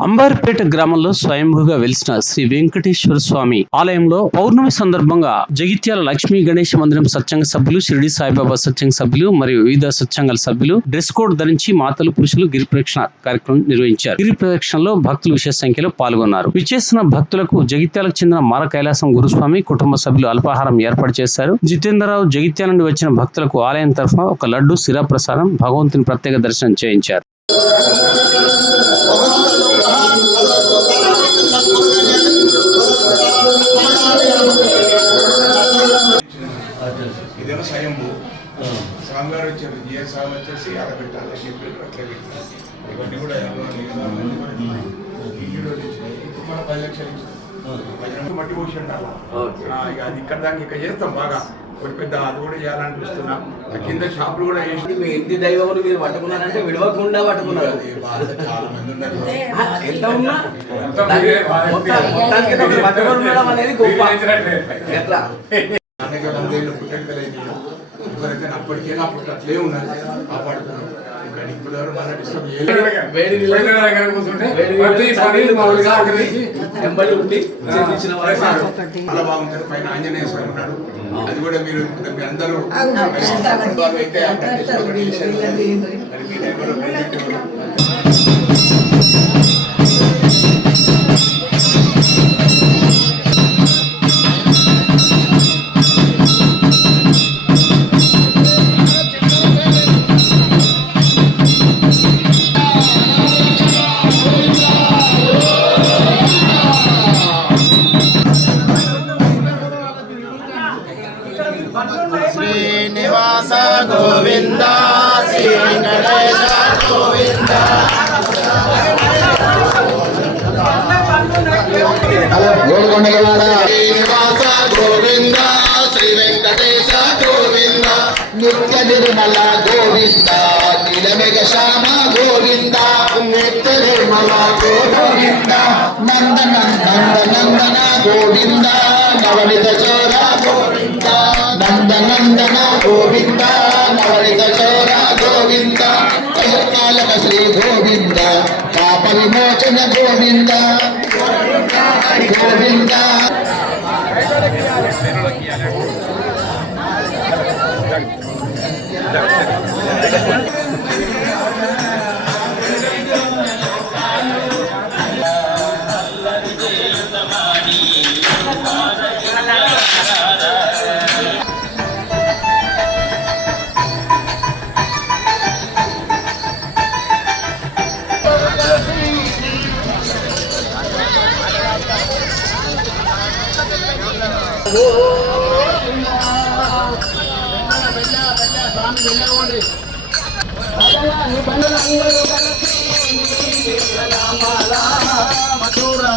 అంబారిపేట గ్రామంలో స్వయంభూగా వెలిసిన శ్రీ వెంకటేశ్వర స్వామి ఆలయంలో పౌర్ణమి సందర్భంగా జగిత్యాల లక్ష్మీ గణేష్ మందిరం సత్సంగ సభ్యులు షిరిడి సాయిబాబా సత్సంగ సభ్యులు మరియు వివిధ సత్సంగాల సభ్యులు డ్రెస్ కోడ్ ధరించి మాతలు పురుషులు గిరి ప్రదక్షిణ కార్యక్రమం నిర్వహించారు. గిరి ప్రదక్షిణలో భక్తులు విశేష సంఖ్యలో పాల్గొన్నారు. విచ్చేసిన భక్తులకు జగిత్యాలకు చెందిన మార కైలాసం గురుస్వామి కుటుంబ సభ్యులు అల్పాహారం ఏర్పాటు చేశారు. జితేంద్రరావు జగిత్యాల నుండి వచ్చిన భక్తులకు ఆలయం తరఫున ఒక లడ్డు శిరా ప్రసాదం భగవంతుని ప్రత్యేక దర్శనం చేయించారు. స్వామివారు వచ్చారు ఏ స్వామి వచ్చేసి ఆడ పెట్టాలి అని చెప్పి అట్లా పెట్టాలి ఇవన్నీ కూడా. ఇప్పుడు మన పది లక్షలు. భజనకు మట్టి పోసి ఉండాలి. ఇక అది ఇక్కడ దాకా ఇక చేస్తాం బాగా. ఒకటి పెద్ద అది కూడా చేయాలనిపిస్తున్నాం. కింద షాపులు కూడా చేసి మీ ఇంటి దైవములు మీరు పట్టుకున్నారంటే విడవకుండా పట్టుకున్నారు. చాలా మంది ఉన్నారు. ఎంత ఉన్నా మొత్తానికి అనేది గొప్ప. ఎట్లా? అనేక వందేళ్ళు పుట్టెక్కలేదు ఎవరైతే అప్పటికైనా అప్పుడు అట్లే ఉన్నది. కాపాడుతున్నాం కానీ ఇప్పుడు ఎవరు మన డిస్టర్బ్ చేయలేదు. వేడి నీళ్ళ- వేడి నీళ్ళ వెంబడి ఉండి చేపించిన వారు సార్. చాలా బాగుంటుంది. పైన ఆంజనేయ స్వామి ఉన్నాడు. అది కూడా మీరు మీ అందరూ అయితే శ్రీనివాస గోవింద శ్రీ వెంకటేశ గోవింద. నిత్య నిర్మల గోవింద నిలమెగ శ్యామ గోవింద నిత్య నిర్మల గోవింద నందన నంద నందన గోవింద నవనిత చోర గోవింద నందనందన గోవింద నవనిత చోర గోవింద. జగత్కాలక శ్రీ గోవింద పాప విమోచన గోవింద గోవింద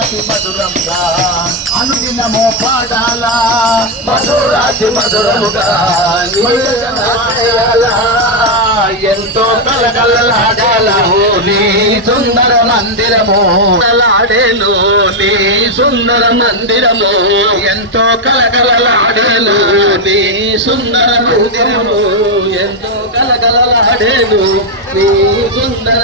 మధురాతి మధురంగా అనుదినమో పాడాల. మధురాతి మధురముగా ఎంతో కలకలలాడాల. నీ సుందర మందిరము లాడేలు నీ సుందర మందిరము ఎంతో కలకలలాడేలు. నీ సుందర మందిరము ఎంతో కలకలలాడేలు. నీ సుందర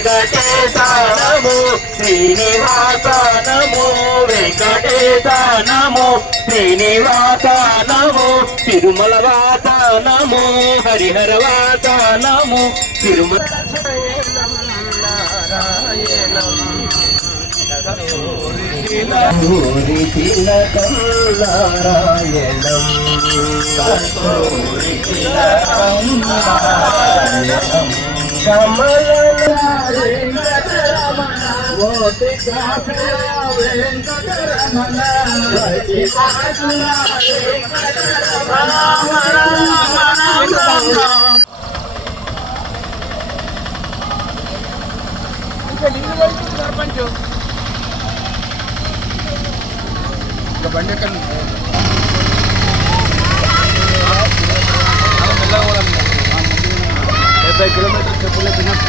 హరివాసము వెంకటేశానము శ్రీనివాసానము వెంకటేశానము శ్రీనివాసానము తిరుమల వాసానము హరిహర వాసానము తిరుమల నారాయణం తిలకం నారాయణం కస్తూరి తిలకం నారాయణం కమల ఓటి కాఫల వెంకటరమణ వటి కాఫల వెంకటరమణ రామ రామ రామ బండి ఎక్కడ డెబ్బై కిలోమీటర్ చెప్పులే తినచ్చు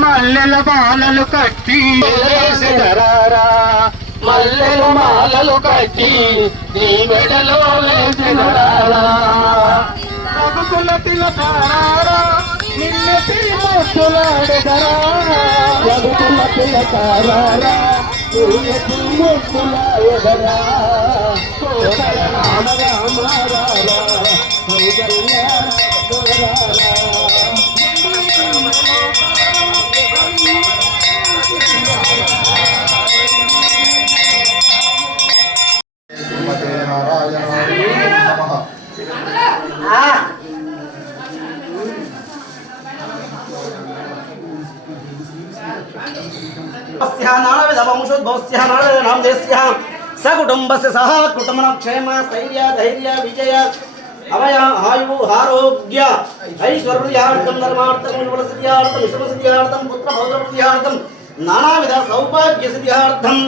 మల్లెల బాలలు కట్టి మల్లెల మాలలు కట్టి నీ మెడలో వేసెదరారా రఘుకుల తిలకారా నిన్న తిరుమూర్తులాడెదరా రఘుకుల తిలకారా నిన్న सकुटुंब से सह कुटुंब क्षेम स्थैर्य धैर्य विजय अवयाहायु हारोग्य ऐश्वर्यार्थं धर्मार्थं विपुलसिद्ध्यार्थं विश्वसिद्ध्यार्थं पुत्रभोजप्रतिहार्थं नानाविध सौभाग्यसिद्ध्यार्थम्